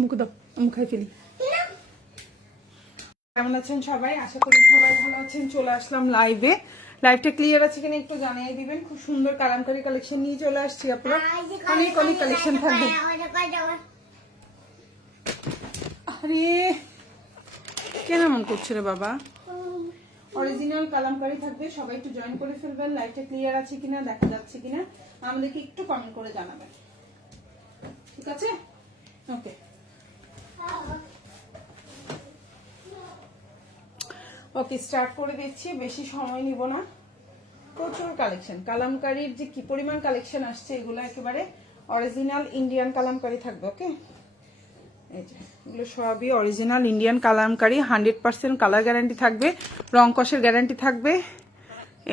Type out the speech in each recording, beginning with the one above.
মুখে দাও, মুখে ফেলি। কেমন আছেন সবাই? আশা করি সবাই ভালো আছেন। চলে আসলাম লাইভে। লাইভটা ক্লিয়ার আছে কিনা একটু জানিয়ে দিবেন। খুব সুন্দর কালামকারী কালেকশন নিয়ে চলে আসছি। আপনারা অনেক অনেক কালেকশন থাকবে। আরে কেন এমন করছে রে বাবা? অরিজিনাল কালামকারী থাকবে, সবাই একটু জয়েন করে ফেলবেন। লাইভটা ক্লিয়ার আছে কিনা, দেখা যাচ্ছে কিনা আমাদেরকে একটু কমেন্ট করে জানাবেন, ঠিক আছে? ওকে ওকে, স্টার্ট করে দিচ্ছি, বেশি সময় নিব না। প্রচুর কালেকশন, কালামকারীর যে কি পরিমাণ কালেকশন আসছে, এগুলো একেবারে অরিজিনাল ইন্ডিয়ান কালামকারী থাকবে। ওকে, এই যে এগুলো সবই original Indian Kalamkari, 100% colour guarantee থাকবে, রং কষের গ্যারান্টি থাকবে।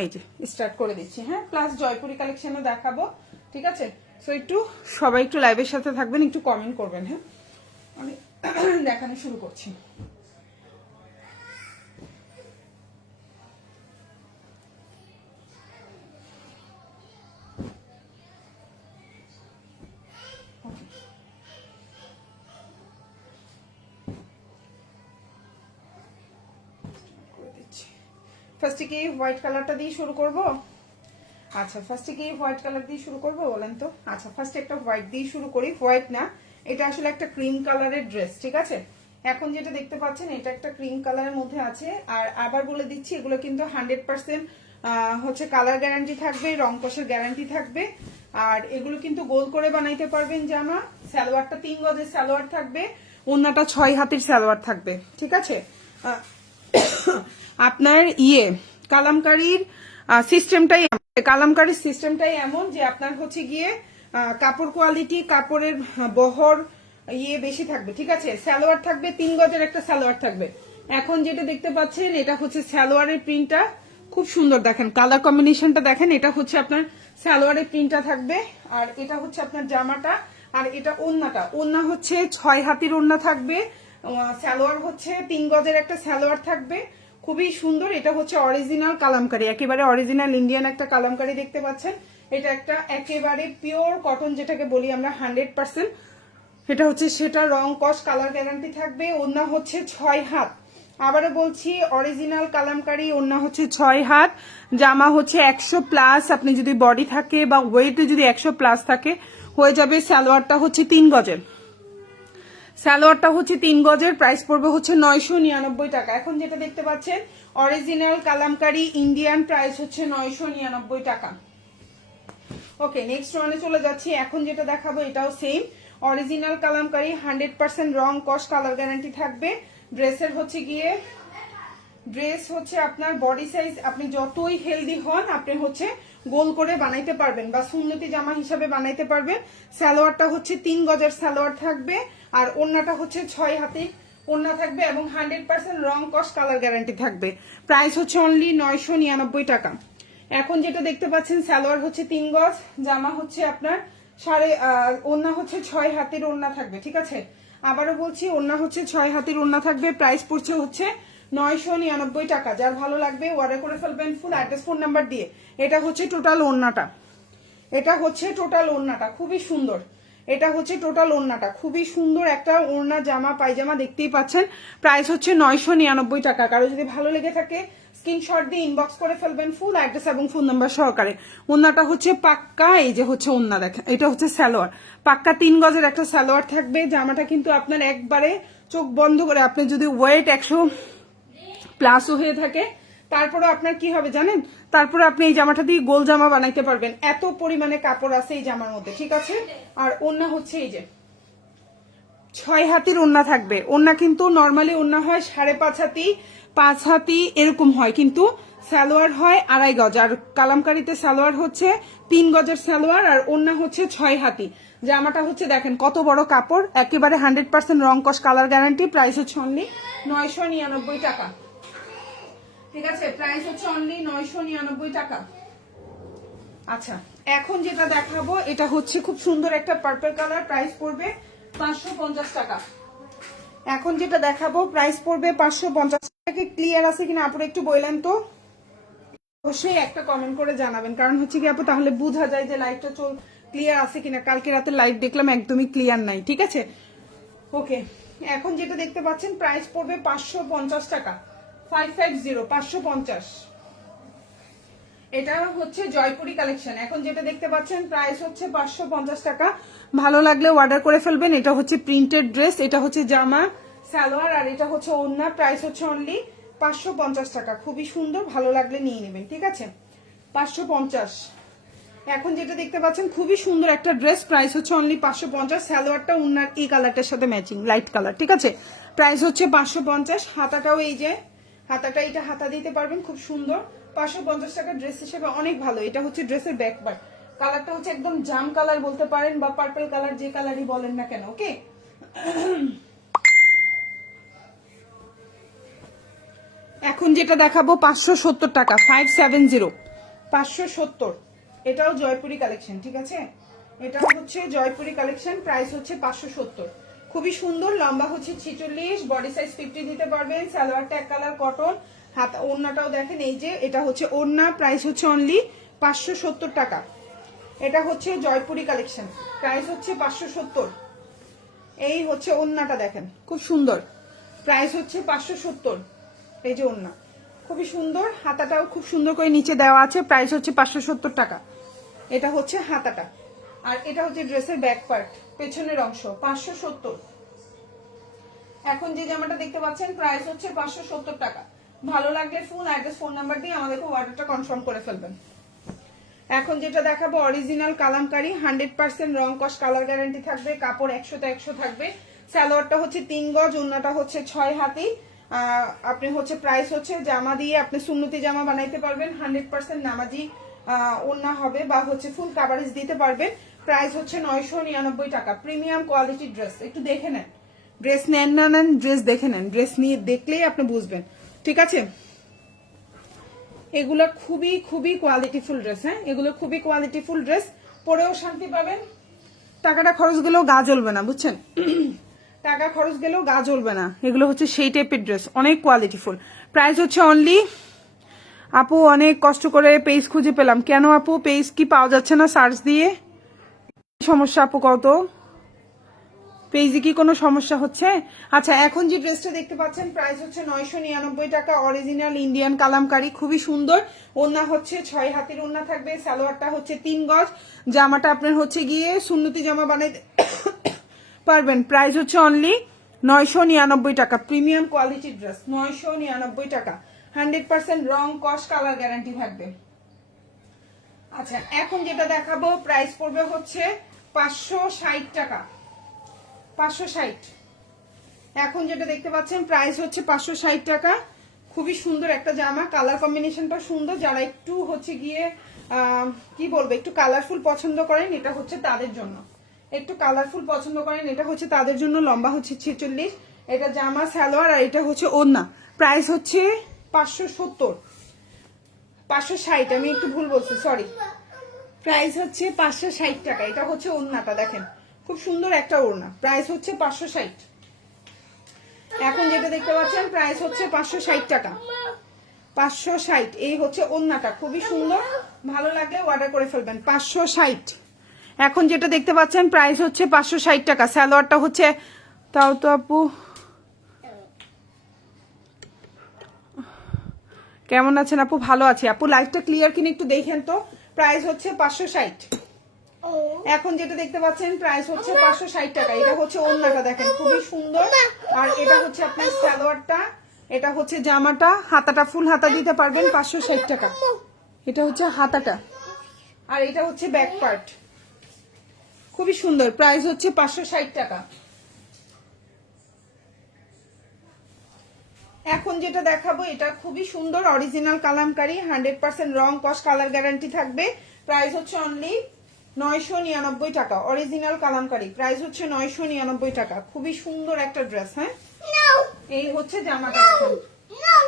এই যে স্টার্ট করে দিচ্ছি, হ্যাঁ। প্লাস জয়পুরি কালেকশনও দেখাবো, ঠিক আছে? সো একটু সবাই একটু লাইভের সাথে থাকবেন, একটু কমেন্ট করবেন, হ্যাঁ। আমি দেখানো শুরু করছি। ফার্স্টে কি হোয়াইট কালারটা দিয়ে শুরু করব? আচ্ছা, ফার্স্টে কি হোয়াইট কালার দিয়ে শুরু করব বলেন তো? আচ্ছা, ফার্স্টে একটা হোয়াইট দিয়ে শুরু করি। হোয়াইট না, এটা আসলে একটা ক্রিম কালারের ড্রেস, ঠিক আছে? এখন যেটা দেখতে পাচ্ছেন, এটা একটা ক্রিম কালারের মধ্যে আছে। আর আবার বলে দিচ্ছি, এগুলো কিন্তু 100% হচ্ছে কালার গ্যারান্টি থাকবে, রং কষের গ্যারান্টি থাকবে। আর এগুলো কিন্তু গোল করে বানাইতে পারবেন জামা। সালোয়ারটা 3 গজের সালোয়ার থাকবে, ওন্নাটা 6 হাতের সালোয়ার থাকবে, ঠিক আছে? আপনার কালামকারীর সিস্টেমটাই এমন যে আপনার হচ্ছে গিয়ে কাপড় কোয়ালিটি, কাপড়ের বহর বেশি থাকবে, ঠিক আছে? সালোয়ার থাকবে 3 গজের একটা সালোয়ার থাকবে। এখন যেটা দেখতে পাচ্ছেন, এটা হচ্ছে সালোয়ারের প্রিন্টটা, খুব সুন্দর দেখেন, কালার কম্বিনেশনটা দেখেন। এটা হচ্ছে আপনার সালোয়ারের প্রিন্টটা থাকবে, আর এটা হচ্ছে আপনার জামাটা। আর এটা ওন্নাটা, ওন্না হচ্ছে 6 হাতির ওন্না থাকবে, সালোয়ার হচ্ছে 3 গজের একটা সালোয়ার থাকবে, খুবই সুন্দর। এটা হচ্ছে অরিজিনাল কালামকারী, একেবারে অরিজিনাল ইন্ডিয়ান একটা কালামকারী দেখতে পাচ্ছেন। এটা একটা একেবারে পিওর কটন, যেটাকে বলি আমরা 100%। এটা হচ্ছে সেটা, রং কস কালার গ্যারান্টি থাকবে। ওন্না হচ্ছে 6 হাত, আবারও বলছি অরিজিনাল কালামকারী, ওন্না হচ্ছে 6 হাত, জামা হচ্ছে 100+। আপনি যদি বডি থাকে বা ওয়েটে যদি 100+ থাকে হয়ে যাবে। সালোয়ারটা হচ্ছে 3 গজের, সালোয়ারটা হচ্ছে 3 গজের, প্রাইস পড়বে হচ্ছে 999 টাকা। এখন যেটা দেখতে পাচ্ছেন অরিজিনাল কালামকারী ইন্ডিয়ান, প্রাইস হচ্ছে 999 টাকা। ওকে, নেক্সট ওয়ানে চলে যাচ্ছি। এখন যেটা দেখাবো এটাও সেম অরিজিনাল কালামকারী, 100% রং কস কালার গ্যারান্টি থাকবে। ড্রেসের হচ্ছে গিয়ে ড্রেস হচ্ছে আপনার বডি সাইজ, আপনি যতই হেলদি হন আপনি হচ্ছে গোল করে বানাইতে পারবেন বা সুন্নতি জামা হিসাবে বানাইতে পারবেন। সালোয়ারটা হচ্ছে 3 গজের সালোয়ার থাকবে, আর ওন্নাটা হচ্ছে 6 হাতে ওন্না থাকবে, এবং 100% রং কস কালার গ্যারান্টি থাকবে। প্রাইস হচ্ছে অনলি 999 টাকা। এখন যেটা দেখতে পাচ্ছেন, সালোয়ার হচ্ছে 3 গজ, জামা হচ্ছে আপনার ওন্না হচ্ছে 6 হাতের ওন্না থাকবে, ঠিক আছে? আবারও বলছি, ওন্না হচ্ছে 6 হাতের ওন্না থাকবে, প্রাইস পড়ছে হচ্ছে 999 টাকা। যার ভালো লাগবে অর্ডার করে ফেলবেন ফুল অ্যাড্রেস ফোন নাম্বার দিয়ে। এটা হচ্ছে টোটাল ওন্নাটা, এটা হচ্ছে টোটাল ওন্নাটা, খুবই সুন্দর। এটা হচ্ছে টোটাল ওন্নাটা, খুবই সুন্দর একটা ওড়না জামা পায়জামা দেখতেই পাচ্ছেন। প্রাইস হচ্ছে 999 টাকা। কারো যদি ভালো লেগে থাকে স্ক্রিনশট দিয়ে ইনবক্স করে ফেলবেন ফুল অ্যাড্রেস এবং ফোন নাম্বার সহকারে। ওন্নাটা হচ্ছে পাক্কা, এই যে হচ্ছে ওন্না দেখেন, এটা হচ্ছে সালোয়ার, পাক্কা 3 গজের একটা সালোয়ার থাকবে। জামাটা কিন্তু আপনার একবারে চোখ বন্ধ করে, আপনি যদি ওয়েট 100+ হয়ে থাকে তারপরে আপনার কি হবে জানেন, তারপরে আপনি এই জামাটা দিয়ে গোল জামা বানাইতে পারবেন, এত পরিমাণে কাপড় আছে এই জামার মধ্যে, ঠিক আছে? আর ওন্না হচ্ছে এই যে 6 হাতির ওন্না থাকবে। ওন্না কিন্তু নর্মালি ওন্না হয় 5.5 হাতি, 5 হাতি এরকম হয়, কিন্তু সালোয়ার হয় 2.5 গজ। আর কালামকারীতে সালোয়ার হচ্ছে 3 গজের সালোয়ার, আর ওন্না হচ্ছে 6 হাতি। জামাটা হচ্ছে দেখেন কত বড় কাপড়, একেবারে 100% রং কস কালার গ্যারান্টি। প্রাইস হচ্ছে অনলি 999 টাকা, ঠিক আছে? প্রাইস হচ্ছে অনলি 999 টাকা। আচ্ছা, এখন যেটা দেখাবো এটা হচ্ছে খুব সুন্দর একটা পার্পল কালার, প্রাইস পড়বে 550 টাকা। এখন যেটা দেখাবো প্রাইস পড়বে 550 টাকা। ক্লিয়ার আছে কিনা আপুরা একটু বললেন তো, অবশ্যই একটা কমেন্ট করে জানাবেন, কারণ হচ্ছে কি আপু তাহলে বোঝা যায় যে লাইভটা ক্লিয়ার আছে কিনা। কালকে রাতে লাইভ দেখলাম একদমই ক্লিয়ার নাই, ঠিক আছে? ওকে, এখন যেটা দেখতে পাচ্ছেন প্রাইস পড়বে 550 টাকা, 550 550। এটা হচ্ছে জয়পুরি কালেকশন। এখন যেটা দেখতে পাচ্ছেন প্রাইস হচ্ছে 550 টাকা। ভালো লাগলে অর্ডার করে ফেলবেন। এটা হচ্ছে প্রিন্টেড ড্রেস, এটা হচ্ছে জামা সালোয়ার, আর এটা হচ্ছে ওড়না। প্রাইস হচ্ছে অনলি 550 টাকা। খুবই সুন্দর, ভালো লাগলে নিয়ে নেবেন, ঠিক আছে? 550। এখন যেটা দেখতে পাচ্ছেন খুবই সুন্দর একটা ড্রেস, প্রাইস হচ্ছে অনলি 550। সালোয়ারটা ওড়নার এই কালারটার সাথে ম্যাচিং, লাইট কালার, ঠিক আছে? প্রাইস হচ্ছে 550। হাতাটাও এই যে হাতাটা, এটা হাতা দিতে পারবেন, খুব সুন্দর। 550 টাকা ড্রেস হিসেবে অনেক ভালো। এটা হচ্ছে ড্রেসের ব্যাক পার্ট, কালারটা হচ্ছে একদম জাম কালার বলতে পারেন বা পার্পল কালার, যে কালারই বলেন না কেন। ওকে, এখন যেটা দেখাবো 570 টাকা, 570, 570। এটাও জয়পুরি কালেকশন, ঠিক আছে? এটাও হচ্ছে জয়পুরি কালেকশন, প্রাইস হচ্ছে 570। খুবই সুন্দর, লম্বা হচ্ছে 46, বডি সাইজ 50 দিতে পারবেন। সালোয়ারটা এক কালার কটন, হাত ওড়নাটাও দেখেন এই যে, এটা হচ্ছে ওড়না। প্রাইস হচ্ছে অনলি 570 টাকা। এটা হচ্ছে জয়পুরি কালেকশন, প্রাইস হচ্ছে 570। এই হচ্ছে ওড়নাটা দেখেন, খুব সুন্দর, প্রাইস হচ্ছে 570। এই যে ওড়না, খুবই সুন্দর, হাতাটাও খুব সুন্দর করে নিচে দেওয়া আছে। প্রাইস হচ্ছে 570 টাকা। এটা হচ্ছে হাতাটা, আর এটা হচ্ছে ড্রেসের ব্যাক পার্ট, পেছনের অংশ, 570। এখন যে জামাটা দেখতে পাচ্ছেন প্রাইস হচ্ছে 570 টাকা। ভালো লাগলে ফুল অ্যাড্রেস, ফোন নাম্বার দিয়ে আমাদেরকে অর্ডারটা কনফার্ম করে ফেলবেন। এখন যেটা দেখাবো অরিজিনাল কালামকারী, 100% রং কস কালার গ্যারান্টি থাকবে। কাপড় 100তে 100 থাকবে। সালোয়ারটা হচ্ছে 3 গজ, ওড়নাটা হচ্ছে 6 হাতি। আপনি হচ্ছে প্রাইস হচ্ছে জামা দিয়ে আপনি সুন্নতি জামা বানাইতে পারবেন, 100% নামাজি ওড়না হবে, বা হচ্ছে ফুল কাভারেজ দিতে পারবেন। প্রাইস হচ্ছে 999 টাকা। প্রিমিয়াম কোয়ালিটি ড্রেস, একটু দেখে নেন। ড্রেস নেন না নেন, ড্রেস দেখে নেন, ড্রেস নিয়ে দেখলেই আপনি বুঝবেন, ঠিক আছে? এগুলো খুবই খুবই কোয়ালিটিফুল ড্রেস। হ্যাঁ, এগুলো খুবই কোয়ালিটিফুল ড্রেস, পরেও শান্তি পাবেন। টাকাটা খরচ গেলেও গা জ্বলবে না, বুঝছেন? টাকা খরচ গেলেও গা জ্বলবে না। এগুলো হচ্ছে সেই টাইপের ড্রেস, অনেক কোয়ালিটিফুল। প্রাইস হচ্ছে অনলি, আপু অনেক কষ্ট করে পেজ খুঁজে পেলাম। কেন আপু, পেজ কি পাওয়া যাচ্ছে না সার্চ দিয়ে? সমস্যা আপু, কত পেজে কি কোনো সমস্যা হচ্ছে? আচ্ছা, এখন যে ড্রেসটা দেখতে পাচ্ছেন প্রাইস হচ্ছে 999 টাকা। অরিজিনাল ইন্ডিয়ান কালামকারী, খুবই সুন্দর। ওড়না হচ্ছে 6 হাতের ওড়না থাকবে। সালোয়ারটা হচ্ছে 3 গজ। জামাটা আপনার হচ্ছে গিয়ে সুন্নতি জামা বানাইতে পারবেন। প্রাইস হচ্ছে অনলি 999 টাকা। প্রিমিয়াম কোয়ালিটির ড্রেস, 999 টাকা। 100% রং কস কালার গ্যারান্টি থাকবে। আচ্ছা, এখন যেটা দেখাবো প্রাইস পড়বে হচ্ছে 560 টাকা, 560। এখন যেটা দেখতে পাচ্ছেন প্রাইস হচ্ছে 560 টাকা। খুবই সুন্দর একটা জামা, কালার কম্বিনেশনটা সুন্দর। যারা একটু হচ্ছে গিয়ে কি বলবো, একটু কালারফুল পছন্দ করেন, এটা হচ্ছে তাদের জন্য। একটু কালারফুল পছন্দ করেন, এটা হচ্ছে তাদের জন্য। লম্বা হচ্ছে 46, এটা জামা সালোয়ার, আর এটা হচ্ছে ওড়না। প্রাইস হচ্ছে 570, 560, আমি একটু ভুল বলছি, সরি। প্রাইস হচ্ছে 560 টাকা। এটা হচ্ছে ওড়নাটা দেখেন, খুব সুন্দর একটা ওড়না। প্রাইস হচ্ছে 560। এখন যেটা দেখতে পাচ্ছেন প্রাইস হচ্ছে 560 টাকা, 560। এই হচ্ছে ওড়নাটা, খুবই সুন্দর, ভালো লাগলে অর্ডার করে ফেলবেন। 560। এখন যেটা দেখতে পাচ্ছেন প্রাইস হচ্ছে 560 টাকা। সালোয়ারটা হচ্ছে, তাও তো আপু কেমন আছেন আপু? ভালো আছি আপু। লাইভটা ক্লিয়ার কিনা একটু দেখেন তো। প্রাইস হচ্ছে 560। এখন যেটা দেখতে পাচ্ছেন প্রাইস হচ্ছে 560 টাকা। এটা হচ্ছে ওড়নাটা দেখেন, খুবই সুন্দর। আর এটা হচ্ছে আপনার সালোয়ারটা, এটা হচ্ছে জামাটা, হাতাটা ফুল হাতা দিতে পারবেন, 560 টাকা। এটা হচ্ছে হাতাটা, আর এটা হচ্ছে ব্যাক পার্ট, খুবই সুন্দর। প্রাইস হচ্ছে 560 টাকা। এখন যেটা দেখাবো এটা খুবই সুন্দর, অরিজিনাল কালামকারী, 100% রং কস কালার গ্যারান্টি থাকবে। প্রাইস হচ্ছে অনলি 999 টাকা। অরিজিনাল কালামকারী, প্রাইস হচ্ছে 999 টাকা। খুবই সুন্দর একটা ড্রেস। হ্যাঁ, এই হচ্ছে জামাটা,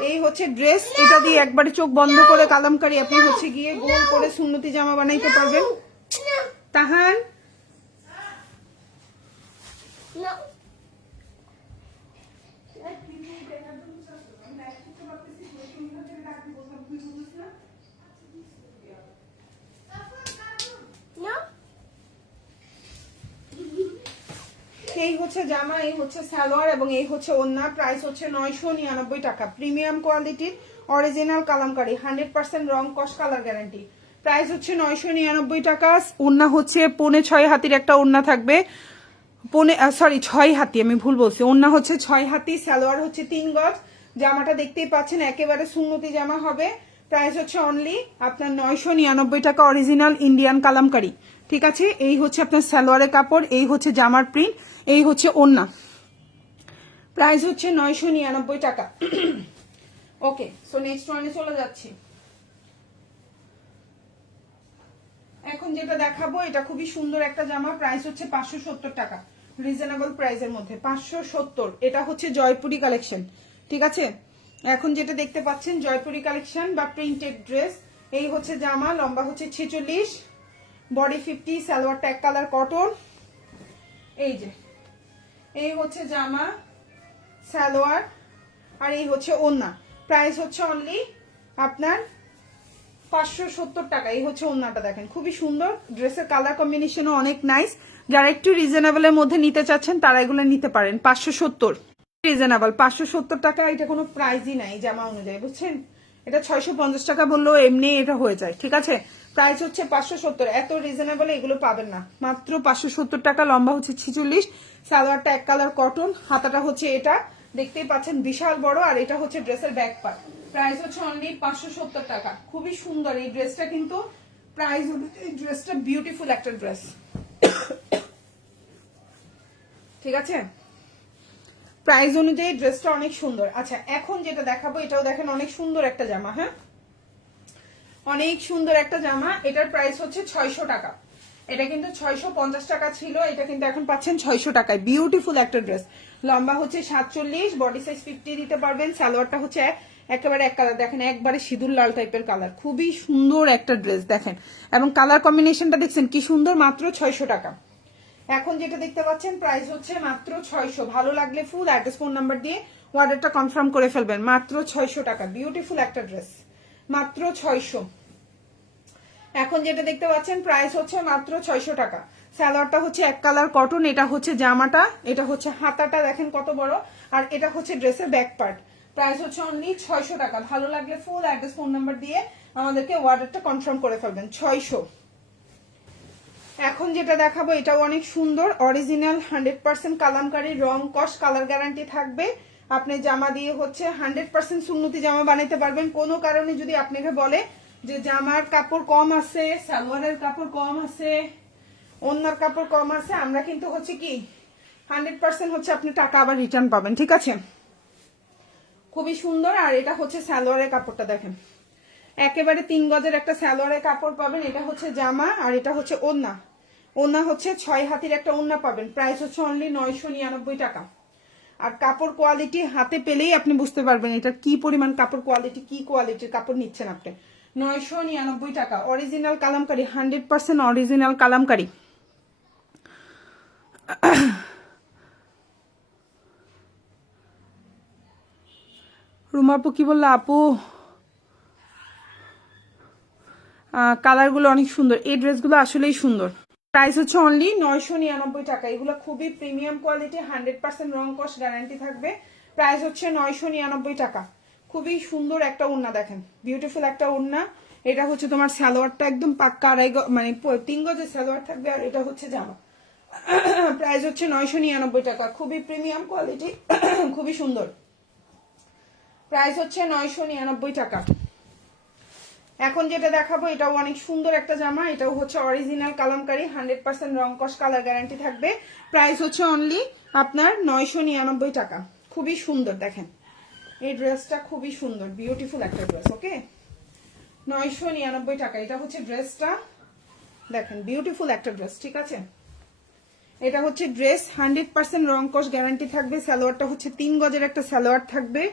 এই হচ্ছে ড্রেস। এটা দিয়ে একবারে চোখ বন্ধ করে কালামকারী আপনি হচ্ছে গিয়ে গোল করে সুন্নতি জামা বানাইতে পারবেন। তাহান এই হচ্ছে হচ্ছে জামা, এই হচ্ছে সালোয়ার এবং এই হচ্ছে ওড়না। প্রাইস হচ্ছে 999 টাকা। প্রিমিয়াম কোয়ালিটির অরিজিনাল কালামকারী, 100% রং কস কালার গ্যারান্টি। প্রাইস হচ্ছে 999 টাকা। ওড়না হচ্ছে 6.5 হাতির একটা ওড়না থাকবে, 6 হাতি, আমি ভুল বলছি। ওড়না হচ্ছে 6 হাতি, সালোয়ার হচ্ছে 3 গজ। জামাটা দেখতেই পাচ্ছেন একেবারে সুন্নতি জামা হবে। প্রাইস হচ্ছে অনলি আপনার 999 টাকা, অরিজিনাল ইন্ডিয়ান কালামকারী। ঠিক আছে, এই হচ্ছে আপনার সালোয়ারের কাপড়, এই হচ্ছে জামার প্রিন্ট, এই হচ্ছে ওড়না। প্রাইস হচ্ছে 999 টাকা। ওকে, সো নেক্সট ওয়ানে চলে যাচ্ছি। এখন যেটা দেখাবো এটা খুবই সুন্দর একটা জামা। প্রাইস হচ্ছে 570 টাকা, রিজনেবল প্রাইসের মধ্যে 570। এটা হচ্ছে জয়পুরি কালেকশন। ঠিক আছে, এখন যেটা দেখতে পাচ্ছেন জয়পুরি কালেকশন বা প্রিন্টেড ড্রেস। এই হচ্ছে জামা, লম্বা হচ্ছে 46, body 50, salwar tag colour cotton. এই যে এই হচ্ছে জামা, সালোয়ার, আর এই হচ্ছে ওড়না। প্রাইস হচ্ছে অনলি আপনার 570 টাকা। এই হচ্ছে ওড়নাটা, দেখেন খুবই সুন্দর। ড্রেসের কালার কম্বিনেশনও অনেক নাইস। যারা একটু রিজনেবলের মধ্যে নিতে চাচ্ছেন তারা এগুলো নিতে পারেন। 570 রিজনেবল, 570 টাকা। এটা কোনো প্রাইসই নাই জামা অনুযায়ী, বুঝছেন? এটা 650 টাকা বললেও এমনি এটা হয়ে যায়। ঠিক আছে, প্রাইস হচ্ছে 570। এত রিজনেবল এগুলো পাবেন না, মাত্র 570 টাকা। লম্বা হচ্ছে 46, সালোয়ারটা এক কালার কটন, হাতাটা হচ্ছে এটা দেখতেই পাচ্ছেন বিশাল বড়, আর এটা হচ্ছে ড্রেসের ব্যাক পার্ট। প্রাইস হচ্ছে অনলি 570 টাকা। খুবই সুন্দর এই ড্রেসটা, কিন্তু প্রাইস অনুযায়ী ড্রেসটা বিউটিফুল একটা ড্রেস। ঠিক আছে, প্রাইস অনুযায়ী ড্রেসটা অনেক সুন্দর। আচ্ছা, এখন যেটা দেখাবো এটাও দেখেন অনেক সুন্দর একটা জামা। হ্যাঁ, অনেক সুন্দর একটা জামা। এটার প্রাইস হচ্ছে 600 টাকা। এটা কিন্তু 650 টাকা ছিল, এটা কিন্তু এখন পাচ্ছেন 600 টাকায়। বিউটিফুল একটা ড্রেস, লম্বা হচ্ছে 47, বডি সাইজ 50 দিতে পারবেন। সালোয়ারটা হচ্ছে একেবারে এক কালার, দেখেন একবারে সিঁদুর লাল টাইপের কালার। খুবই সুন্দর একটা ড্রেস দেখেন, এবং কালার কম্বিনেশনটা দেখছেন কি সুন্দর। মাত্র 600 টাকা। এখন যেটা দেখতে পাচ্ছেন প্রাইস হচ্ছে মাত্র 600। ভালো লাগলে ফুল অ্যাড্রেস ফোন নাম্বার দিয়ে অর্ডারটা কনফার্ম করে ফেলবেন। মাত্র 600 টাকা, বিউটিফুল একটা ড্রেস, মাত্র 600। এখন যেটা দেখতে পাচ্ছেন প্রাইস হচ্ছে মাত্র 600 টাকা। সালোয়ারটা হচ্ছে এক কালার কটন, এটা হচ্ছে জামাটা, এটা হচ্ছে হাতাটা দেখেন কত বড়, আর এটা হচ্ছে ড্রেসের ব্যাক পার্ট। প্রাইস হচ্ছে অনলি 600 টাকা। ভালো লাগলে ফুল অ্যাড্রেস ফোন নাম্বার দিয়ে আমাদেরকে অর্ডারটা কনফার্ম করে ফেলবেন। 600। এখন যেটা দেখাবো এটাও অনেক সুন্দর, অরিজিনাল 100% কালামকারী, রং কস কালার গ্যারান্টি থাকবে। আপনি জামা দিয়ে হচ্ছে 100% সুন্নতি জামা বানাইতে পারবেন। কোনো কারণে যদি আপনাকে বলে যে জামার কাপড় কম আছে, সালোয়ারের কাপড় কম আছে, ওড়নার কাপড় কম আছে, আমরা কিন্তু হচ্ছে কি 100% হচ্ছে আপনি টাকা আবার রিটার্ন পাবেন। ঠিক আছে, খুবই সুন্দর। আর এটা হচ্ছে সালোয়ারের কাপড়টা দেখেন, একেবারে 3 গজের একটা সালোয়ারের কাপড় পাবেন। এটা হচ্ছে জামা, আর এটা হচ্ছে ওড়না। ওড়না হচ্ছে 6 হাতির একটা ওড়না পাবেন। প্রাইস হচ্ছে অনলি 999 টাকা। আর কাপড় কোয়ালিটি হাতে পেলেই আপনি বুঝতে পারবেন এটা কি পরিমাণ কাপড় কোয়ালিটি, কি কোয়ালিটির কাপড় নিচ্ছেন আপনি। 999 টাকা, অরিজিনাল কালামকারী, 100% অরিজিনাল কালামকারী। রুমাপু কি বললো আপু? কালারগুলো অনেক সুন্দর, এই ড্রেসগুলো আসলেই সুন্দর। প্রাইস হচ্ছে অনলি 999 টাকা। এগুলো খুবই প্রিমিয়াম কোয়ালিটি, 100% রং কস গ্যারান্টি থাকবে। প্রাইস হচ্ছে 999 টাকা। খুবই সুন্দর একটা ওড়না দেখেন, বিউটিফুল একটা ওড়না। এটা হচ্ছে তোমার সালোয়ারটা একদম পাক্কা 2.5 মানে 3 গজের সালোয়ার থাকবে, আর এটা হচ্ছে জামা। প্রাইস হচ্ছে 999 টাকা। খুবই প্রিমিয়াম কোয়ালিটি, খুবই সুন্দর। প্রাইস হচ্ছে 999 টাকা। এখন যেটা দেখাবো এটাও অনেক সুন্দর একটা জামা। এটাও হচ্ছে অরিজিনাল কালামকারী, 100% রং কস কালার গ্যারান্টি থাকবে। প্রাইস হচ্ছে অনলি আপনার 999 টাকা। খুবই সুন্দর দেখেন, এই ড্রেসটা খুবই সুন্দর, বিউটিফুল একটা ড্রেস। ওকে, 999 টাকা। এটা হচ্ছে ড্রেসটা দেখেন, বিউটিফুল একটা ড্রেস। ঠিক আছে, এটা হচ্ছে ড্রেস, 100% রং কস গ্যারান্টি থাকবে। সালোয়ারটা হচ্ছে 3 গজের একটা সালোয়ার থাকবে,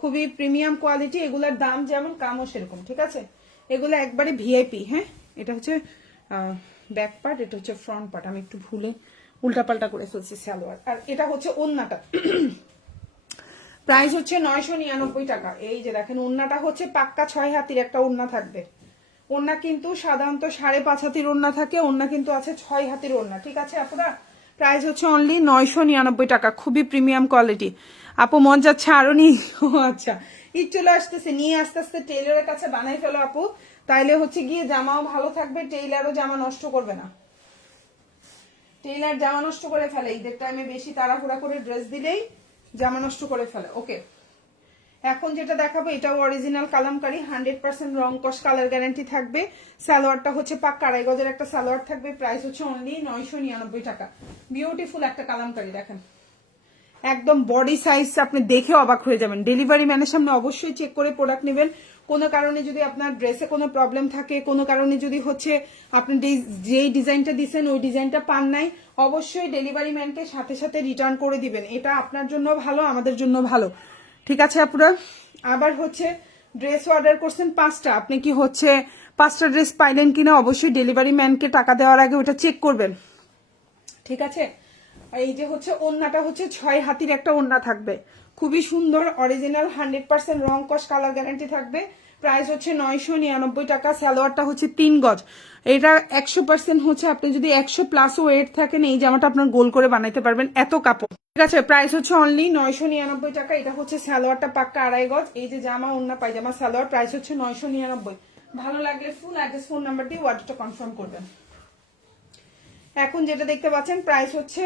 খুবই প্রিমিয়াম কোয়ালিটি। এগুলোর দাম যেমন কামও সেরকম। ঠিক আছে, এগুলো একবারে ভিআইপি। হ্যাঁ, এটা হচ্ছে ব্যাক পার্ট, এটা হচ্ছে ফ্রন্ট পার্ট। আমি একটু ভুলে উল্টাপাল্টা করে ফেলছি সালোয়ার। আর এটা হচ্ছে ওড়নাটা। প্রাইস হচ্ছে 999 টাকা। এই যে দেখেন ওড়নাটা হচ্ছে পাক্কা 6 হাতির একটা ওড়না থাকবে। ওড়না কিন্তু সাধারণত 5.5 হাতির ওড়না থাকে, ওড়না কিন্তু আছে 6 হাতির ওড়না। ঠিক আছে আপনারা, প্রাইস হচ্ছে অনলি 999 টাকা, খুবই প্রিমিয়াম কোয়ালিটি। আপু মন যাচ্ছে আরো নি। ও আচ্ছা, ঈদ চলে আসতেছে, নিয়ে আস্তে আস্তে টেইলরের কাছে বানাই ফেলো আপু, তাইলে হচ্ছে গিয়ে জামাও ভালো থাকবে, টেইলারও জামা নষ্ট করবে না। টেইলার জামা নষ্ট করে ফেলে ঈদের টাইমে, বেশি তাড়াহুড়া করে ড্রেস দিলেই জামা নষ্ট করে ফেলে। ওকে, এখন যেটা দেখাবো এটাও অরিজিনাল কালামকারী, 100% রং কস কালার গ্যারান্টি থাকবে। সালোয়ারটা হচ্ছে পাক্কা আড়াই গজের একটা সালোয়ার থাকবে, প্রাইস হচ্ছে অনলি 999 টাকা। বিউটিফুল একটা কালামকারী, দেখেন একদম বডি সাইজ আপনি দেখে অবাক হয়ে যাবেন। ডেলিভারি ম্যানের সামনে অবশ্যই চেক করে প্রোডাক্ট নেবেন। কোনো কারণে যদি আপনার ড্রেসে কোনো প্রবলেম থাকে, কোনো কারণে যদি হচ্ছে আপনি যেই ডিজাইনটা দিচ্ছেন ওই ডিজাইনটা পান নাই, অবশ্যই ডেলিভারি ম্যানকে সাথে সাথে রিটার্ন করে দিবেন। এটা আপনার জন্য ভালো, আমাদের জন্য ভালো, ঠিক আছে আপুরা। আবার হচ্ছে ড্রেস অর্ডার করছেন 5টা, আপনি কি হচ্ছে 5টা ড্রেস পাইলেন কিনা অবশ্যই ডেলিভারি ম্যানকে টাকা দেওয়ার আগে ওটা চেক করবেন, ঠিক আছে। এই যে হচ্ছে ওড়নাটা হচ্ছে 6 হাতির একটা ওড়না থাকবে, খুবই সুন্দর, অরিজিনাল 100% রং কস কালার গ্যারান্টি থাকবে। প্রাইস হচ্ছে 999 টাকা। সালোয়ারটা হচ্ছে 3 গজ, এটা 100% হচ্ছে আপনি যদি 100+ ওয়েট থাকেন এই জামাটা আপনার গোল করে বানাইতে পারবেন, এত কাপড়, ঠিক আছে। প্রাইস হচ্ছে অনলি 999 টাকা। এটা হচ্ছে সালোয়ারটা পাক্কা আড়াই গজ, এই যে জামা ওড়না পায়জামা সালোয়ার, প্রাইস হচ্ছে 999। ভালো লাগলে ফুল অ্যাড্রেস ফোন নাম্বার দিয়ে অর্ডারটা কনফার্ম করবেন। এখন যেটা দেখতে পাচ্ছেন প্রাইস হচ্ছে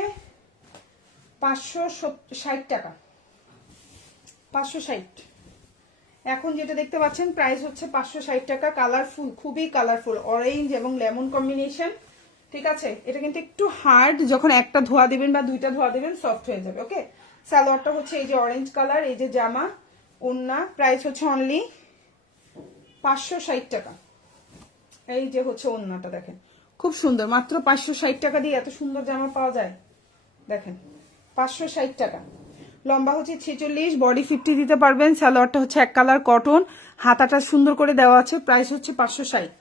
560 টাকা, 560। এখন যেটা দেখতে পাচ্ছেন প্রাইস হচ্ছে 560 টাকা। কালারফুল, খুবই কালারফুল, অরেঞ্জ এবং লেমন কম্বিনেশন, ঠিক আছে। এটা কিন্তু একটু হার্ড, যখন একটা ধোয়া দিবেন বা 2টা ধোয়া দিবেন সফট হয়ে যাবে। ওকে, সালোয়ারটা হচ্ছে এই যে অরেঞ্জ কালার, এই যে জামা ওড়না, প্রাইস হচ্ছে অনলি 560 টাকা। এই যে হচ্ছে ওড়নাটা দেখেন খুব সুন্দর, মাত্র 560 টাকা দিয়ে এত সুন্দর জামা পাওয়া যায়, দেখেন 560 টাকা। লম্বা হচ্ছে 46, বডি 50 দিতে পারবেন। সালোয়ারটা হচ্ছে এক কালার কটন, হাতাটা সুন্দর করে দেওয়া আছে, প্রাইস হচ্ছে 560।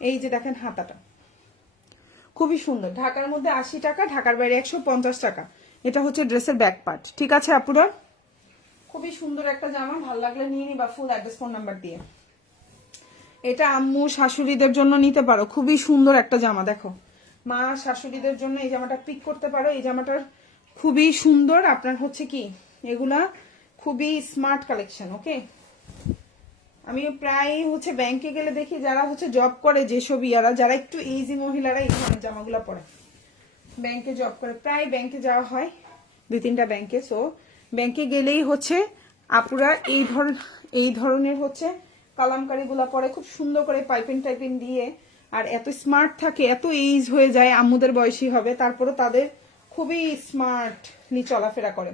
এই যে দেখেন হাতাটা খুবই সুন্দর, ঢাকার মধ্যে 80 টাকা, ঢাকার বাইরে 150 টাকা। এটা হচ্ছে ড্রেসের ব্যাক পার্ট, ঠিক আছে আপুরা। খুবই সুন্দর একটা জামা, ভালো লাগলে নিয়ে নিবা ফুল অ্যাড্রেস ফোন নাম্বার দিয়ে। এটা আম্মু শাশুড়িদের জন্য নিতে পারো, খুবই সুন্দর একটা জামা, দেখো মা শাশুড়িদের জন্য এই জামাটা পিক করতে পারো। এই জামাটার খুবই সুন্দর, আপনার হচ্ছে কি এগুলা খুবই স্মার্ট কালেকশন। ওকে, আমি প্রায় হচ্ছে ব্যাংকে গেলে দেখি যারা হচ্ছে জব করে, যেসব ইয়ারা যারা একটু ইজি মহিলারা এই ধরনের জামাগুলো পরে, ব্যাংকে জব করে, প্রায় ব্যাংকে যাওয়া হয় 2-3টা ব্যাংকে। সো ব্যাংকে গেলেই হচ্ছে আপুরা এই ধরনের হচ্ছে কালামকারি গুলা পরে, খুব সুন্দর করে পাইপিং টাইপিং দিয়ে, আর এত স্মার্ট থাকে, এত এইজ হয়ে যায়, আম্মুদের বয়সী হবে, তারপরে তাদের খুবই স্মার্টলি চলাফেরা করে।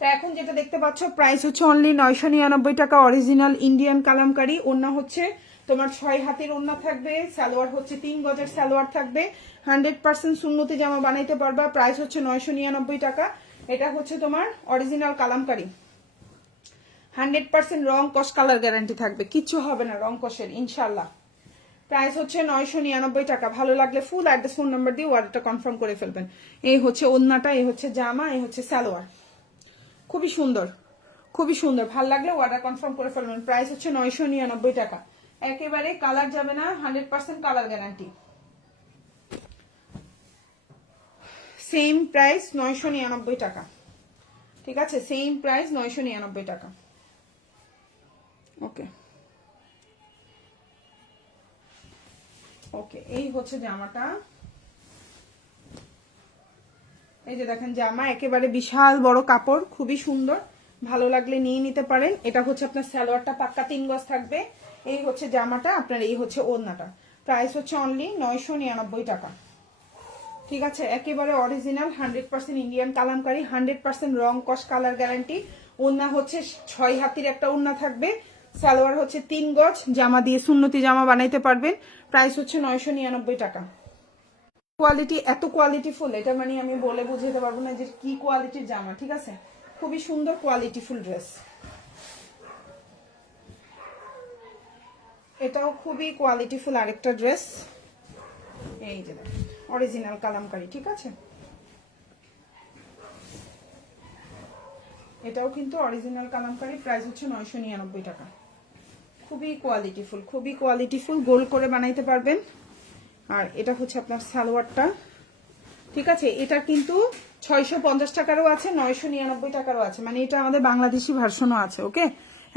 তো এখন যেটা দেখতে পাচ্ছ প্রাইস হচ্ছে অনলি 999 টাকা, অরিজিনাল ইন্ডিয়ান কালামকারি। ওড়না হচ্ছে তোমার 6 হাতের ওড়না থাকবে, সালোয়ার হচ্ছে 3 গজের সালোয়ার থাকবে, 100% সুন্নতি জামা বানাইতে পারবা। প্রাইস হচ্ছে 999 টাকা। এটা হচ্ছে তোমার অরিজিনাল কালামকারি, 100% রং কস কালার গ্যারান্টি থাকবে, কিচ্ছু হবে না রং কসের ইনশাল্লাহ। প্রাইস হচ্ছে 999 টাকা। ভালো লাগলে ফুল অ্যাড্রেস ফোন নাম্বার দিয়ে অর্ডারটা কনফার্ম করে ফেলবেন। এই হচ্ছে ওড়নাটা, এই হচ্ছে জামা, এই হচ্ছে সালোয়ার, খুবই সুন্দর, খুবই সুন্দর। ভালো লাগলে অর্ডার কনফার্ম করে ফেলবেন। প্রাইস হচ্ছে 999 টাকা, একেবারে কালার যাবে না, 100% কালার গ্যারান্টি। সেম প্রাইস 999 টাকা, ঠিক আছে, সেম প্রাইস 999 টাকা। ওকে ওকে, এই হচ্ছে জামাটা, এই যে দেখেন জামা, একেবারে বিশাল বড় কাপড়, খুবই সুন্দর, ভালো লাগলে নিয়ে নিতে পারেন। এটা হচ্ছে আপনার সালোয়ারটা পাক্কা 3 গজ থাকবে, এই হচ্ছে জামাটা আপনার, এই হচ্ছে ওড়নাটা। প্রাইস হচ্ছে অনলি 999 টাকা, ঠিক আছে। একেবারে অরিজিনাল 100% ইন্ডিয়ান কালামকারি, 100% রং কস কালার গ্যারান্টি। ওড়না হচ্ছে 6 হাতির একটা ওড়না থাকবে, সালোয়ার হচ্ছে 3 গজ, জামা দিয়ে সুন্নতি জামা বানাইতে পারবেন। প্রাইস হচ্ছে 999 টাকা। কোয়ালিটি এত কোয়ালিটিফুল, এটা মানে আমি বলে বুঝাতে পারবো না যে কি কোয়ালিটির জামা, ঠিক আছে। খুবই সুন্দর কোয়ালিটিফুল ড্রেস, এটাও খুবই কোয়ালিটিফুল আরেকটা ড্রেস। এই যে অরিজিনাল কালামকারি, ঠিক আছে, এটাও কিন্তু অরিজিনাল কালামকারি। প্রাইস হচ্ছে 999 টাকা। খুবই কোয়ালিটিফুল, খুবই কোয়ালিটিফুল, গোল করে বানাইতে পারবেন। আর এটা হচ্ছে আপনার সালোয়ারটা, ঠিক আছে, এটা কিন্তু 650 টাকারও আছে, 999 টাকারও আছে, মানে এটা আমাদের বাংলাদেশি ভার্সনও আছে। ওকে,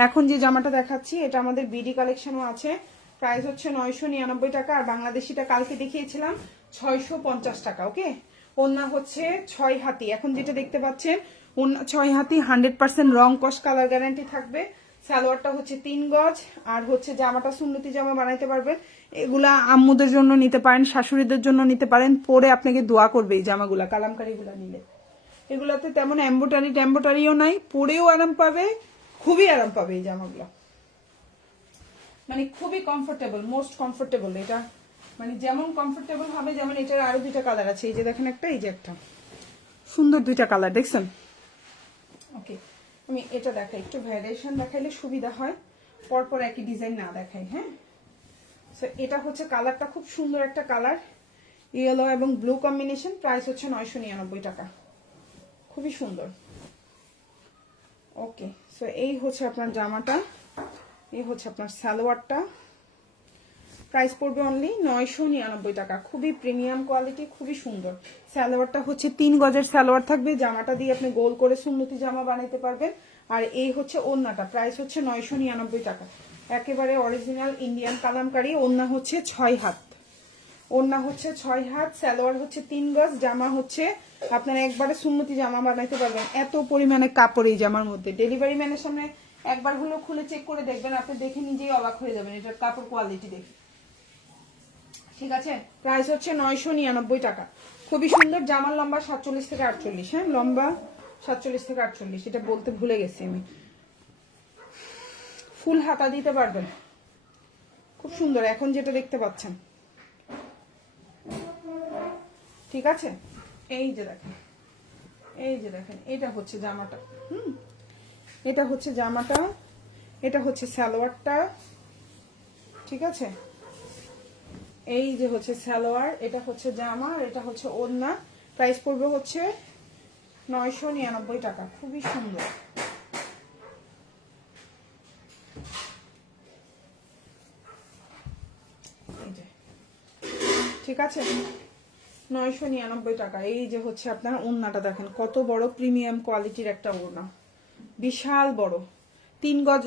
এখন যে জামাটা দেখাচ্ছি এটা আমাদের বিডি কালেকশনও আছে, প্রাইস হচ্ছে 999 টাকা, আর বাংলাদেশিটা কালকে দেখিয়েছিলাম 650 টাকা। ওকে, ওন্না হচ্ছে 6 হাতি, এখন যেটা দেখতে পাচ্ছেন ওন্না 6 হাতি, 100% রং কস কালার গ্যারান্টি থাকবে। সালোয়ারটা হচ্ছে 3 গজ, আর হচ্ছে জামাটা সুন্নতি জামা বানাইতে পারবেন। এগুলা আম্মুদের জন্য নিতে পারেন, শাশুড়িদের জন্য নিতে পারেন, পরে আপনাকে দোয়া করবে এই জামাগুলা, কালামকারীগুলা নিলে। এগুলাতে তেমন ট্যাম্বোটারিও নাই, পরেও আরাম পাবে, খুবই আরাম পাবে এই জামাগুলো, মানে খুবই কমফোর্টেবল, মোস্ট কমফোর্টেবল এটা, মানে যেমন কমফোর্টেবল হবে, যেমন এটার আরো 2টা কালার আছে, এই যে দেখেন একটা, এই যে একটা, সুন্দর 2টা কালার দেখছেন। ওকে, আমি এটা দেখাই, একটু ভ্যারিয়েশন দেখাইলে সুবিধা হয়, পরপর একই ডিজাইন না দেখাই। হ্যাঁ, সো এটা হচ্ছে কালারটা খুব সুন্দর একটা কালার, ইয়েলো এবং ব্লু কম্বিনেশন, প্রাইস হচ্ছে 999 টাকা, খুবই সুন্দর। ওকে, সো এই হচ্ছে আপনার জামাটা, এই হচ্ছে আপনার সালোয়ারটা, প্রাইস পড়বে অনলি 999 টাকা, খুবই প্রিমিয়াম কোয়ালিটি, খুবই সুন্দর। সালোয়ারটা হচ্ছে 3 গজের সালোয়ার থাকবে, জামাটা দিয়ে আপনি গোল করে সুন্নতি জামা বানাইতে পারবেন। আর এই হচ্ছে ওন্নাটা, প্রাইস হচ্ছে 999 টাকা, একেবারে অরিজিনাল ইন্ডিয়ান কালামকারী। ওন্না হচ্ছে 6 হাত, ওন্না হচ্ছে 6 হাত, সালোয়ার হচ্ছে 3 গজ, জামা হচ্ছে আপনারা একবারে সুন্নতি জামা বানাইতে পারবেন। এত পরিমাণে কাপড় এই জামার মধ্যে, ডেলিভারি ম্যানের সামনে একবার হলো খুলে চেক করে দেখবেন, আপনি দেখে নিজেই অবাক হয়ে যাবেন এটার কাপড় কোয়ালিটি দেখে। ঠিক আছে, প্রাইস হচ্ছে 999 টাকা, খুবই সুন্দর। জামার লম্বা 47 থেকে 48, হ্যাঁ লম্বা 47 থেকে 48, এটা বলতে ভুলে গেছি আমি। ফুল হাতা দিতে পারবেন, খুব সুন্দর, এখন যেটা দেখতে পাচ্ছেন। ঠিক আছে, এই যে দেখেন, এই যে দেখেন, এটা হচ্ছে জামাটা। এটা হচ্ছে জামাটা, এটা হচ্ছে সালোয়ারটা। ঠিক আছে, এই যে হচ্ছে সালোয়ার, এটা হচ্ছে জামা, এটা হচ্ছে ওড়না, প্রাইস পড়বে হচ্ছে 999 টাকা, খুবই সুন্দর। এই যে, ঠিক আছে, 999 টাকা। এই যে হচ্ছে আপনার ওড়নাটা দেখেন, কত বড় প্রিমিয়াম কোয়ালিটির একটা ওড়না, বিশাল বড়, 3 গজ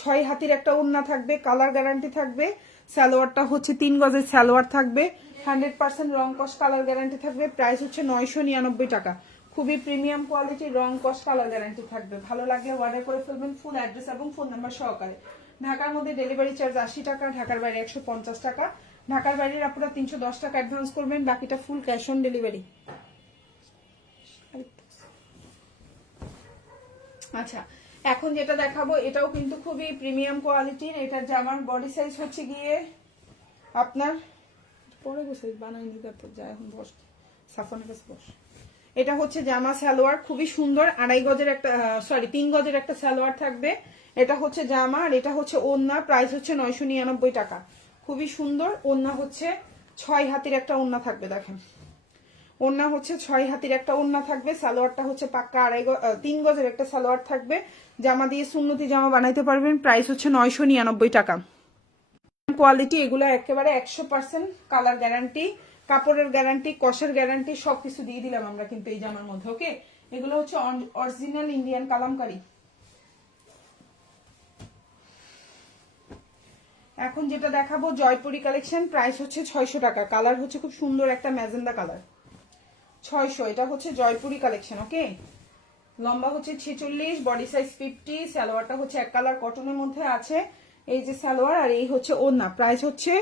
6 হাতির একটা ওড়না থাকবে, কালার গ্যারান্টি থাকবে। সালোয়ারটা হচ্ছে 3 গজের সালোয়ার থাকবে, 100% রং কস কালার গ্যারান্টি থাকবে, প্রাইস হচ্ছে 999 টাকা, খুবই প্রিমিয়াম কোয়ালিটির, রং কস কালার গ্যারান্টি থাকবে। ভালো লাগলে অর্ডার করে ফেলবেন, ফুল অ্যাড্রেস এবং ফোন নাম্বার সহকারে। ঢাকার মধ্যে ডেলিভারি চার্জ 80 টাকা, ঢাকার বাইরে 150 টাকা। ঢাকার বাইরের আপনারা 310 টাকা অ্যাডভান্স করবেন, বাকিটা ফুল ক্যাশ অন ডেলিভারি। আচ্ছা, এখন যেটা দেখাবো এটাও কিন্তু খুবই প্রিমিয়াম কোয়ালিটির, এটার জামার বডি সাইজ হচ্ছে গিয়ে আপনার, পরে বসে বানাইনি, তারপর যা এখন বস, সাফনের কাছে বস। এটা হচ্ছে জামা সালোয়ার, খুবই সুন্দর, 2.5 গজের একটা, 3 গজের একটা সালোয়ার থাকবে। এটা হচ্ছে জামা, আর এটা হচ্ছে ওড়না, প্রাইস হচ্ছে 999 টাকা, খুবই সুন্দর। ওড়না হচ্ছে 6 হাতির একটা ওড়না থাকবে, দেখেন ওড়না হচ্ছে 6 হাতির একটা ওড়না থাকবে, সালোয়ারটা হচ্ছে পাক্কা 3 গজের একটা সালোয়ার থাকবে, জামা দিয়ে সুন্নতি জামা বানাইতে পারবেন, প্রাইস হচ্ছে 999 টাকা। কোয়ালিটি এগুলো একেবারে 100% কালার গ্যারান্টি, কাপড়ের গ্যারান্টি, কষের গ্যারান্টি, সবকিছু দিয়ে দিলাম আমরা কিন্তু এই জামার মধ্যে। ওকে, এগুলো হচ্ছে অরিজিনাল ইন্ডিয়ান কালামকারী। এখন যেটা দেখাবো জয়পুরি কালেকশন, প্রাইস হচ্ছে 600 টাকা, কালার হচ্ছে খুব সুন্দর একটা ম্যাজেন্ডা কালার, 600। এটা হচ্ছে জয়পুরি কালেকশন। ওকে, লম্বা হচ্ছে 46, বডি সাইজ 50, সালোয়ারটা হচ্ছে এক কালার কটনের মধ্যে আছে, এই যে সালোয়ার, আর এই হচ্ছে ওড়না, প্রাইস হচ্ছে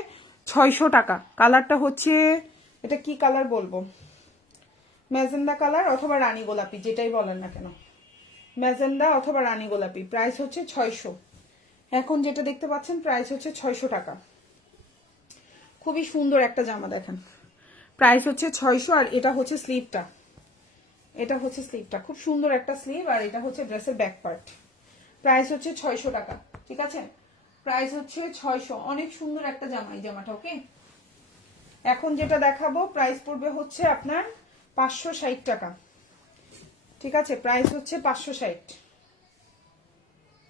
600 টাকা। কালারটা হচ্ছে, এটা কি কালার বলবো, ম্যাজেন্ডা কালার অথবা রানী গোলাপি, যেটাই বলেন না কেন, ম্যাজেন্ডা অথবা রানী গোলাপি, প্রাইস হচ্ছে 600। এখন যেটা দেখতে পাচ্ছেন প্রাইস হচ্ছে 600 টাকা, খুবই সুন্দর একটা জামা দেখেন, প্রাইস হচ্ছে 600। আর এটা হচ্ছে স্লিভটা, এটা হচ্ছে স্লিভটা, খুব সুন্দর একটা স্লিভ, আর এটা হচ্ছে ড্রেসের ব্যাক পার্ট, প্রাইস হচ্ছে 600 টাকা। ঠিক আছে, প্রাইস হচ্ছে 600, অনেক সুন্দর একটা জামা এই জামাটা। ওকে, এখন যেটা দেখাবো প্রাইস পড়বে হচ্ছে আপনার 560 টাকা। ঠিক আছে, প্রাইস হচ্ছে 560।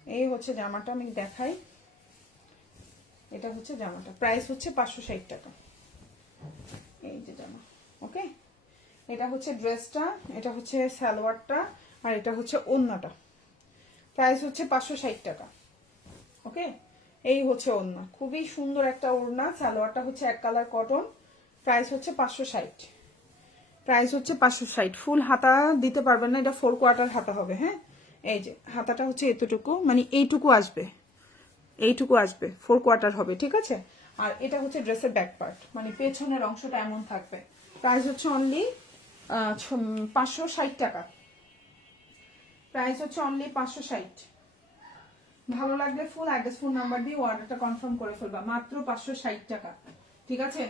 এই হচ্ছে জামাটা, আমি দেখাই, এটা হচ্ছে জামাটা, প্রাইস হচ্ছে 560 টাকা, এই যে জামা। ওকে, এটা হচ্ছে ড্রেসটা, এটা হচ্ছে সালোয়ারটা, আর এটা হচ্ছে ওড়নাটা। প্রাইস হচ্ছে 560 টাকা। ওকে, এই হচ্ছে ওড়না, খুবই সুন্দর একটা ওড়না। সালোয়ারটা হচ্ছে এক কালার কটন। প্রাইস হচ্ছে 560। প্রাইস হচ্ছে 560। ফুল হাতা দিতে পারবেন না, এটা 4 কোয়ার্টার হাতা হবে। হ্যাঁ, এই যে হাতাটা হচ্ছে এতটুকু, মানে এইটুকু আসবে, এইটুকু আসবে, 4 কোয়ার্টার হবে, ঠিক আছে। আর এটা হচ্ছে ড্রেসের ব্যাক পার্ট, মানে পেছনের অংশটা এমন থাকবে। প্রাইস হচ্ছে অনলি 560 টাকা। প্রাইস হচ্ছে অনলি 560। ভালো লাগলে ফুল অ্যাড্রেস, ফোন নাম্বার দিয়ে অর্ডারটা কনফার্ম করে ফেলবা। মাত্র 560 টাকা, ঠিক আছে,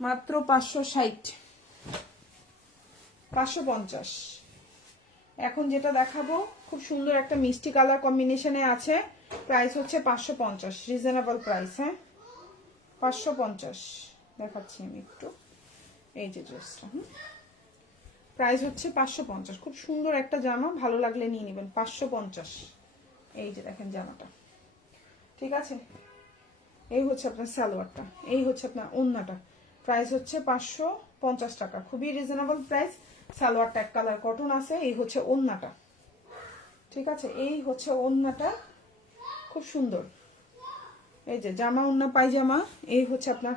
মাত্র 560। 550। এখন যেটা দেখাবো খুব সুন্দর একটা মিষ্টি কালার কম্বিনেশনে আছে। প্রাইস হচ্ছে 550, রিজনেবল প্রাইস। হ্যাঁ, 550 দেখাচ্ছি আমি একটু। এই যে ড্রেসটা, প্রাইস হচ্ছে 550। খুব সুন্দর একটা জামা, ভালো লাগলে নিয়ে নেবেন। 550। এই যে দেখেন জামাটা, ঠিক আছে। এই হচ্ছে আপনার সালোয়ারটা, এই হচ্ছে আপনার ওড়নাটা। প্রাইস হচ্ছে 550 টাকা, খুবই রিজনেবল প্রাইস। সালোয়ারটা এক কালার কটন আছে। এই হচ্ছে ওড়নাটা, ঠিক আছে। এই হচ্ছে ওড়নাটা, খুব সুন্দর। এই যে জামা, ওড়না, পায়জামা। এই হচ্ছে আপনার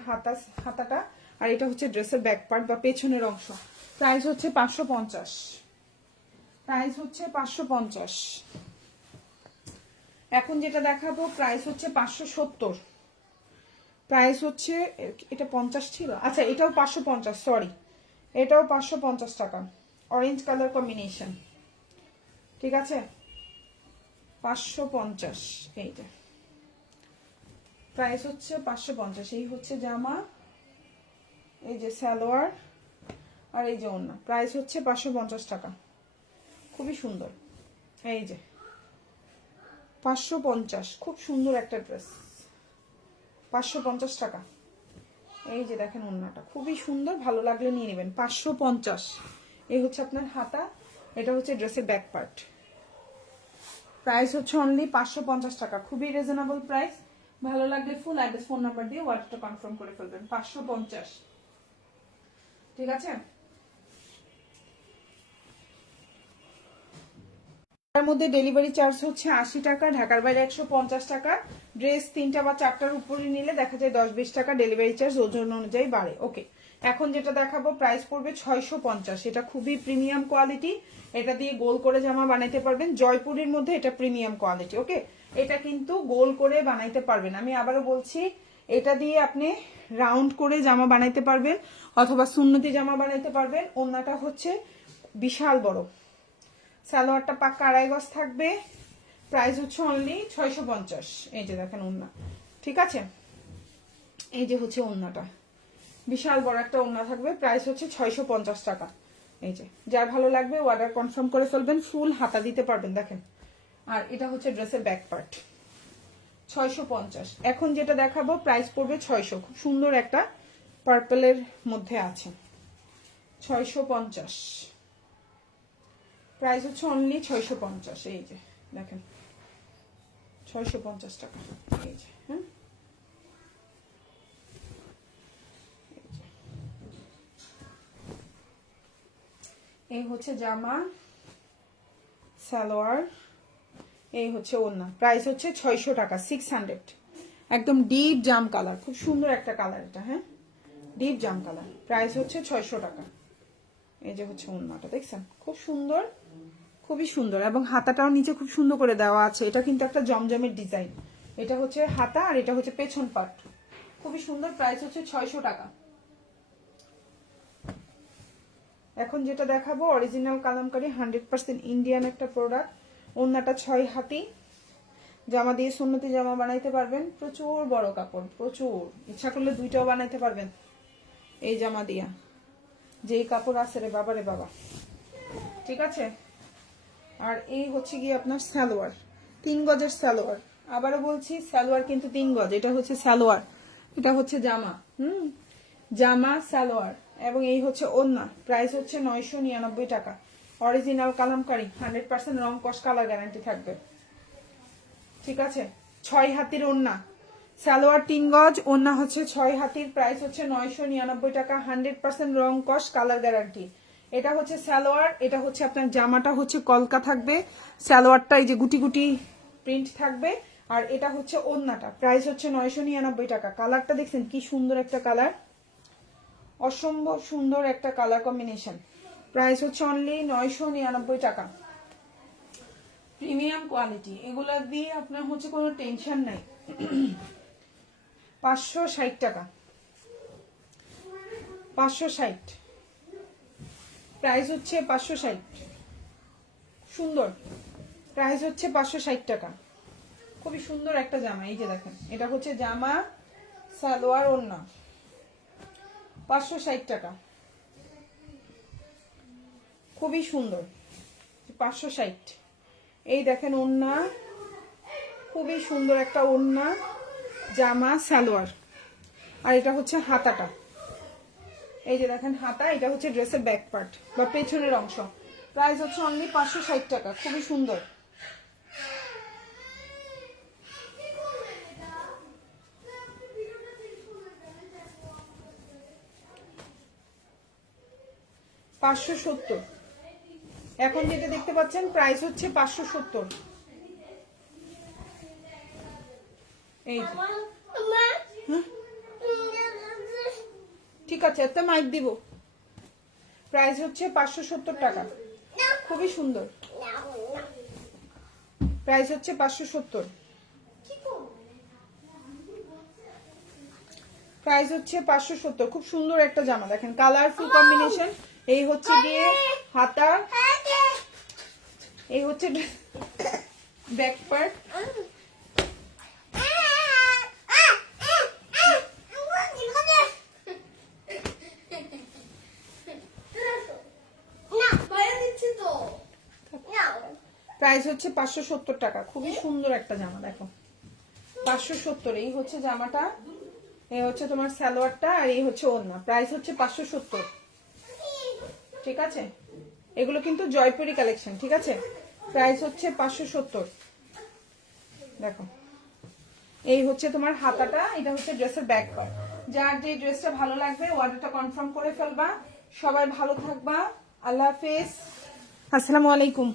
হাতাটা, আর এটা হচ্ছে ড্রেসের ব্যাক পার্ট বা পেছনের অংশ। প্রাইস হচ্ছে 550। প্রাইস হচ্ছে 550। এখন যেটা দেখাবো প্রাইস হচ্ছে 570। প্রাইস হচ্ছে, এটা 50 ছিল, আচ্ছা এটাও 550, সরি, এটাও 550 টাকা। অরেঞ্জ কালার কম্বিনেশন, ঠিক আছে, 550। এইটা প্রাইস হচ্ছে 550। এই হচ্ছে জামা, এই যে সালোয়ার, আর এই যে ওড়না। প্রাইস হচ্ছে 550 টাকা, খুবই সুন্দর। এই যে 550, খুব সুন্দর একটা ড্রেস, 550 টাকা। এই যে দেখেন ওড়নাটা খুবই সুন্দর, ভালো লাগলে নিয়ে নেবেন। 550। এই হচ্ছে আপনার হাতা, এটা হচ্ছে ড্রেসের ব্যাক পার্ট। প্রাইস হচ্ছে অনলি 550 টাকা, খুবই রিজনেবল প্রাইস। ভালো লাগলে ফুল অ্যাড্রেস, ফোন নাম্বার দিয়ে অর্ডারটা কনফার্ম করে ফেলবেন। 550, ঠিক আছে। তার মধ্যে ডেলিভারি চার্জ হচ্ছে 80 টাকা, ঢাকার বাইরে 150 টাকা। ড্রেস 3টা বা 4টার উপরে নিলে দেখা যায় 10-20 টাকা ডেলিভারি চার্জ ওজন অনুযায়ী বাড়ে। ওকে, এখন যেটা দেখাবো প্রাইস পড়বে 650। এটা খুবই প্রিমিয়াম কোয়ালিটি, এটা দিয়ে গোল করে জামা বানাইতে পারবেন। জয়পুরের মধ্যে এটা প্রিমিয়াম কোয়ালিটি। ওকে, এটা কিন্তু গোল করে বানাইতে পারবেন। আমি আবারও বলছি, এটা দিয়ে আপনি রাউন্ড করে জামা বানাইতে পারবেন, অথবা সুন্নতি জামা বানাইতে পারবেন। ওড়নাটা হচ্ছে বিশাল বড়, সালোয়ারটা পাক্কা 2.5 গজ থাকবে। প্রাইস হচ্ছে অনলি 650। এই যে দেখেন ওড়না, ঠিক আছে। এই যে হচ্ছে ওড়নাটা, বিশাল বড় একটা ওড়না থাকবে। প্রাইস হচ্ছে 650 টাকা। এই যে যার ভালো লাগবে অর্ডার কনফার্ম করে ফেলবেন, ফুল হাতা দিতে পারবেন। দেখেন, আর এটা হচ্ছে ড্রেসের ব্যাক পার্ট। 650। এখন যেটা দেখাবো প্রাইস পড়বে 600। খুব সুন্দর একটা পার্পলের মধ্যে আছে, 650। প্রাইস হচ্ছে অনলি 650। এই যে দেখেন 650 টাকা। এই যে, হ্যাঁ, এই হচ্ছে জামা, সালোয়ার, এই হচ্ছে ওড়না। প্রাইস হচ্ছে 600 টাকা, 600। একদম ডিপ জাম কালার, খুব সুন্দর একটা কালার এটা। হ্যাঁ, ডিপ জাম কালার। প্রাইস হচ্ছে 600 টাকা। এই যে হচ্ছে ওড়নাটা, দেখছেন খুব সুন্দর, খুবই সুন্দর। এবং হাতাটাও নিচে খুব সুন্দর করে দেওয়া আছে। এটা কিন্তু একটা জমজমের ডিজাইন। এটা হচ্ছে হাতা, আর এটা হচ্ছে পেছন পার্ট, খুবই সুন্দর। প্রাইস হচ্ছে 600 টাকা। এখন যেটা দেখাবো অরিজিনাল কালামকারী, 100% ইন্ডিয়ান একটা প্রোডাক্ট। ওড়নাটা 6 হাতি, জামা দিয়ে সুন্নতি জামা বানাইতে পারবেন। প্রচুর বড় কাপড়, প্রচুর, ইচ্ছা করলে 2টাও বানাইতে পারবেন এই জামা দিয়া। যেই কাপড় আছে রে বাবা রে বাবা, ঠিক আছে। আর এই হচ্ছে গিয়ে আপনার সালোয়ার, 3 গজের সালোয়ার। আবারও বলছি, সালোয়ার কিন্তু 3 গজ। এটা হচ্ছে সালোয়ার, এটা হচ্ছে জামা, জামা সালোয়ার। এবং এই হচ্ছে ওড়না। প্রাইস হচ্ছে 999 টাকা। অরিজিনাল কালামকারী, 100% রং কস কালার গ্যারান্টি থাকবে, ঠিক আছে। 6 হাতির ওড়না, সালোয়ার 3 গজ, ওন্না হচ্ছে 6 হাতির, প্রাইস হচ্ছে 999 টাকা, 100% রং কস, কালার গ্যারান্টি। এটা হচ্ছে সালোয়ার, এটা হচ্ছে আপনার জামাটা হচ্ছে কলকা থাকবে, সালোয়ারটা এই যে গুটি গুটি প্রিন্ট থাকবে, আর এটা হচ্ছে ওন্নাটা, প্রাইস হচ্ছে 999 টাকা। কালারটা দেখছেন কি সুন্দর একটা কালার, অসম্ভব সুন্দর একটা কালার কম্বিনেশন, প্রাইস হচ্ছে অনলি 999 টাকা। প্রিমিয়াম কোয়ালিটি, এগুলা দিয়ে আপনার হচ্ছে কোনো টেনশন নাই। 560 টাকা, 560, প্রাইস হচ্ছে 560, সুন্দর, প্রাইস হচ্ছে 560 টাকা। খুবই সুন্দর একটা জামা, এই যে দেখেন এটা হচ্ছে জামা, সালোয়ার, ওড়না, 560 টাকা, খুবই সুন্দর, 560। এই দেখেন ওড়না, খুবই সুন্দর একটা ওড়না, জামা, সালোয়ার, আর এটা হচ্ছে হাতাটা, এই যে দেখেন হাতা, এটা হচ্ছে ড্রেসের ব্যাক পার্ট বা পেছনের অংশ, প্রাইস হচ্ছে অনলি 560 টাকা, খুবই সুন্দর। $570, এখন যেটা দেখতে পাচ্ছেন প্রাইস হচ্ছে 570। এই যে ঠিক আছে, একটা মাইক দিব, প্রাইস হচ্ছে 570 টাকা, খুবই সুন্দর, প্রাইস হচ্ছে 570, প্রাইস হচ্ছে 570। খুব সুন্দর একটা জামা, দেখেন কালারফুল কম্বিনেশন। এই হচ্ছে গিয়ে হাতা, এই হচ্ছে ব্যাক পার্ট, প্রাইস হচ্ছে 570 টাকা, খুবই সুন্দর একটা জামা, দেখো 570। এই হচ্ছে জামাটা, এই হচ্ছে তোমার সালোয়ারটা, আর এই হচ্ছে ওড়না, প্রাইস হচ্ছে 570, ঠিক আছে। এগুলো কিন্তু জয়পুরি কালেকশন, ঠিক আছে, প্রাইস হচ্ছে 570। দেখো এই হচ্ছে তোমার হাতাটা, এটা হচ্ছে ড্রেসের ব্যাক পার্ট। যার যে ড্রেসটা ভালো লাগবে অর্ডারটা কনফার্ম করে ফেলবা। সবাই ভালো থাকবা, আল্লাহ হাফেজ, আসসালামু আলাইকুম।